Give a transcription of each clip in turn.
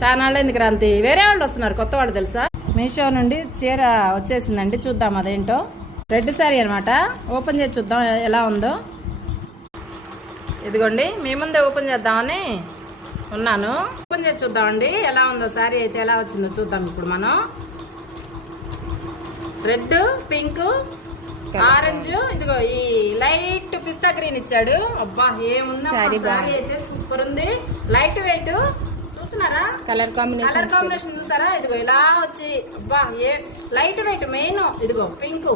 చాలా నాళ్ళైంది క్రాంతి. వేరే వాళ్ళు వస్తున్నారు, కొత్త వాళ్ళు తెలుసా. మీషో నుండి చీర వచ్చేసిందండి, చూద్దాం అదేంటో. రెడ్ శారీ అనమాట. ఓపెన్ చేసి చూద్దాం ఎలా ఉందో. ఇదిగోండి మీ ముందే ఓపెన్ చేద్దామని ఉన్నాను. ఓపెన్ చేసి చూద్దామండి ఎలా ఉందో. శారీ అయితే ఎలా వచ్చిందో చూద్దాం ఇప్పుడు మనం. రెడ్, పింక్, ఆరెంజ్, ఇదిగో ఈ లైట్ పిస్తా గ్రీన్ ఇచ్చాడు. అబ్బా ఏముందా శారీ అయితే సూపర్ ఉంది. లైట్ వెయిట్ చూస్తున్నారా, కలర్ కాంబినేషన్ చూసారా. ఇదిగో ఇలా వచ్చి అబ్బా ఏ లైట్ వెయిట్. మెయిన్ ఇదిగో పింక్,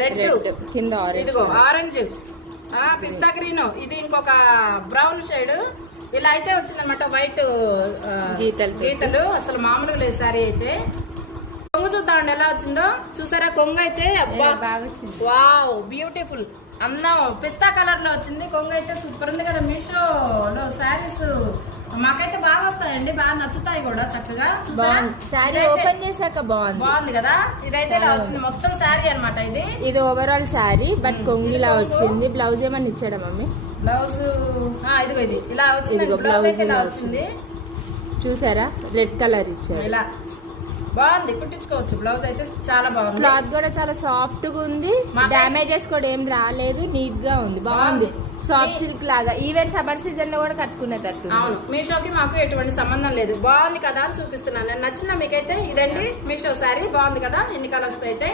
రెడ్ కింద, ఇదిగో ఆరెంజ్, పిస్తా గ్రీన్, ఇది ఇంకొక బ్రౌన్ షేడ్. ఇలా అయితే వచ్చిందనమాట. వైట్ గీతలు అసలు మామూలుగా లేదు శారీ అయితే. కొంగు చూద్దామండి ఎలా వచ్చిందో. చూసారా కొంగు అయితే అబ్బా వావ్ బ్యూటిఫుల్. అందం పిస్తా కలర్ లో వచ్చింది. కొంగు అయితే సూపర్ ఉంది కదా. మీషోలో శారీస్ మాకైతే బాగా వస్తాయండి, బాగా నచ్చుతాయి కూడా చక్కగా. ఓపెన్ చేశాక బాగుంది కదా. ఇదైతే ఇలా వచ్చింది మొత్తం శారీ అనమాట. ఇది ఓవరాల్ శారీ, బట్ కొంగిలా వచ్చింది. బ్లౌజ్ ఏమన్నా ఇచ్చాడా మమ్మీ? బ్లౌజ్ ఇదిగో ఇది ఇలా వచ్చింది. బ్లౌజ్ అయితే ఇలా వచ్చింది చూసారా, రెడ్ కలర్ ఇచ్చాడు. ఇలా బాగుంది, కుట్టించుకోవచ్చు. బ్లౌజ్ అయితే చాలా బాగుంది. క్లాత్ కూడా చాలా సాఫ్ట్ గా ఉంది. డ్యామేజెస్ కూడా ఏం రాలేదు, నీట్ గా ఉంది, బాగుంది. సాఫ్ట్ సిల్క్ లాగా ఈవెన్ సమ్మర్ సీజన్ లో కూడా కట్టుకునేటట్టు. అవును, మీషోకి మాకు ఎటువంటి సంబంధం లేదు. బాగుంది కదా అని చూపిస్తున్నాను. నచ్చిందా మీకైతే? ఇదండి మీషో శారీ, బాగుంది కదా. ఎన్ని కలర్స్ అయితే